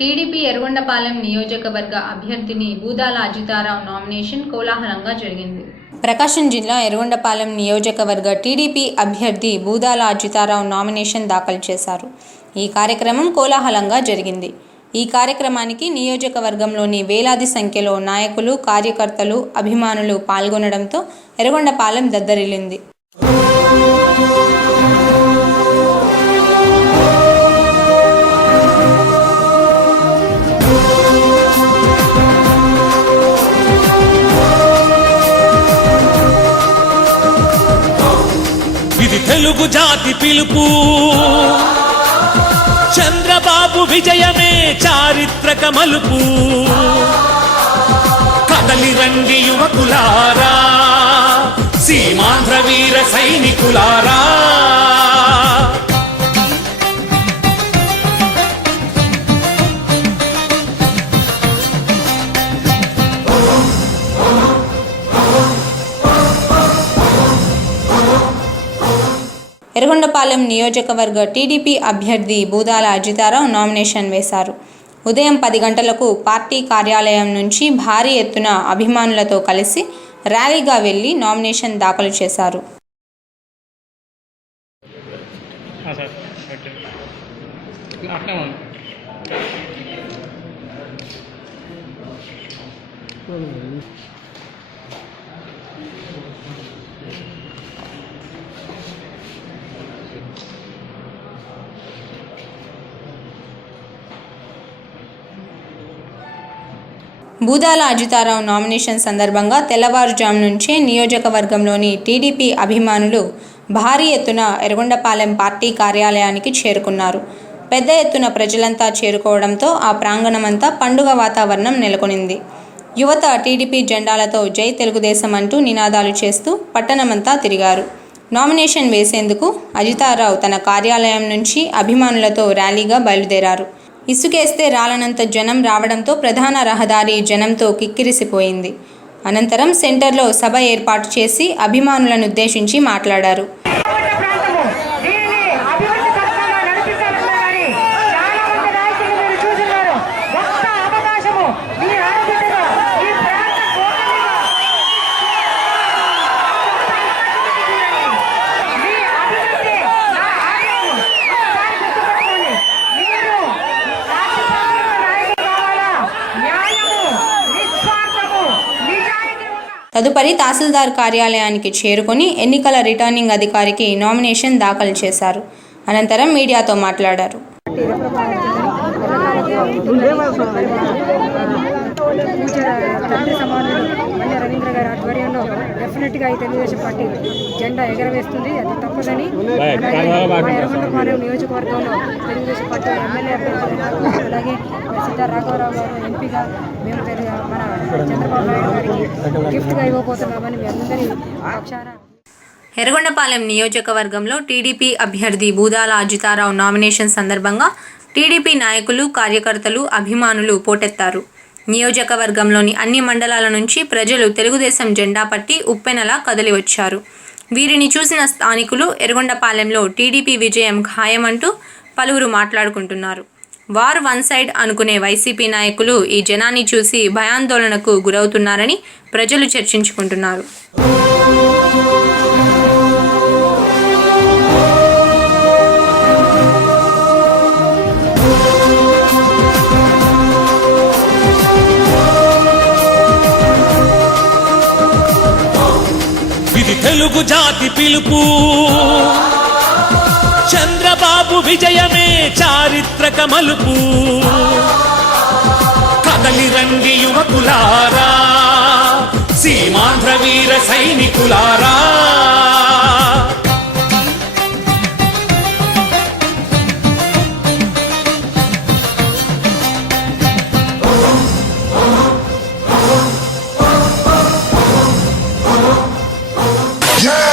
TDP ఎర్గొండపాలెం నియోజకవర్గ అభ్యర్థిని Budala Ajitharao nomination కోలాహలంగా జరిగింది. ప్రకాశం జిల్లా ఎర్గొండపాలెం నియోజకవర్గ టీడీపీ అభ్యర్థి బూదాల అజితారావు నామినేషన్ దాఖలు చేశారు. ఈ కార్యక్రమం కోలాహలంగా జరిగింది. ఈ కార్యక్రమానికి నియోజకవర్గంలోని వేలాది సంఖ్యలో నాయకులు కార్యకర్తలు అభిమానులు పాల్గొనడంతో ఎర్రగొండపాలెం దద్దరిల్లింది. తెలుగు జాతి పిలుపు. చంద్రబాబు విజయమే చారిత్రక మలుపు. కదలి రండి యువకులారా సీమాంధ్ర వీర సైనికులారా. ఎర్రగొండపాలెం నియోజకవర్గ టీడీపీ అభ్యర్థి బూదాల అజితారావు నామినేషన్ వేశారు. ఉదయం పది గంటలకు పార్టీ కార్యాలయం నుంచి భారీ ఎత్తున అభిమానులతో కలిసి ర్యాలీగా వెళ్ళి నామినేషన్ దాఖలు చేశారు. భూదాల అజితారావు నామినేషన్ సందర్భంగా తెల్లవారుజాము నుంచే నియోజకవర్గంలోని టీడీపీ అభిమానులు భారీ ఎత్తున ఎరగొండపాలెం పార్టీ కార్యాలయానికి చేరుకున్నారు. పెద్ద ఎత్తున ప్రజలంతా చేరుకోవడంతో ఆ ప్రాంగణమంతా పండుగ వాతావరణం నెలకొనింది. యువత టీడీపీ జెండాలతో జై తెలుగుదేశం అంటూ నినాదాలు చేస్తూ పట్టణమంతా తిరిగారు. నామినేషన్ వేసేందుకు అజితారావు తన కార్యాలయం నుంచి అభిమానులతో ర్యాలీగా బయలుదేరారు. ఇసుకేస్తే రాలనంత జనం రావడంతో ప్రధాన రహదారి జనంతో కిక్కిరిసిపోయింది. అనంతరం సెంటర్లో సభ ఏర్పాటు చేసి అభిమానులను ఉద్దేశించి మాట్లాడారు. తదుపరి తహసీల్దార్ కార్యాలయానికి చేరుకొని ఎన్నికల రిటర్నింగ్ అధికారికి నామినేషన్ దాఖలు చేశారు. అనంతరం మీడియాతో మాట్లాడారు. తండ్రి సమానులు మళ్ళీ రవీంద్ర గారి ఆధ్వర్యంలో డెఫినెట్గా ఈ తెలుగుదేశం పార్టీ జెండా ఎగరవేస్తుంది అది తప్పదని అలాగే మా ఎర్రగొండపాలెం నియోజకవర్గంలో తెలుగుదేశం పార్టీ ఎమ్మెల్యే అభ్యర్థులు అలాగే సీతా రాఘవరావు గారు ఎంపీగా మేము పెద్దగా మన చంద్రబాబు నాయుడు గారికి గిఫ్ట్గా ఇవ్వబోతున్నామని మీ అందరి పక్షాన ఎర్రగొండపాలెం నియోజకవర్గంలో టీడీపీ అభ్యర్థి బూదాల అజితారావు నామినేషన్ సందర్భంగా టీడీపీ నాయకులు కార్యకర్తలు అభిమానులు పోటెత్తారు. నియోజకవర్గంలోని అన్ని మండలాల నుంచి ప్రజలు తెలుగుదేశం జెండా పట్టి ఉప్పెనలా కదలి వచ్చారు వీరిని చూసిన స్థానికులు ఎరగొండపాలెంలో టీడీపీ విజయం ఖాయమంటూ పలువురు మాట్లాడుకుంటున్నారు. వార్ వన్ సైడ్ అనుకునే వైసీపీ నాయకులు ఈ జనాన్ని చూసి భయాందోళనకు గురవుతున్నారని ప్రజలు చర్చించుకుంటున్నారు. ఇది తెలుగు జాతి పిలుపు. చంద్రబాబు విజయమే చారిత్రక మలుపు. కదలి రండి యువకులారా సీమాంధ్ర వీర సైనికులారా. Yeah!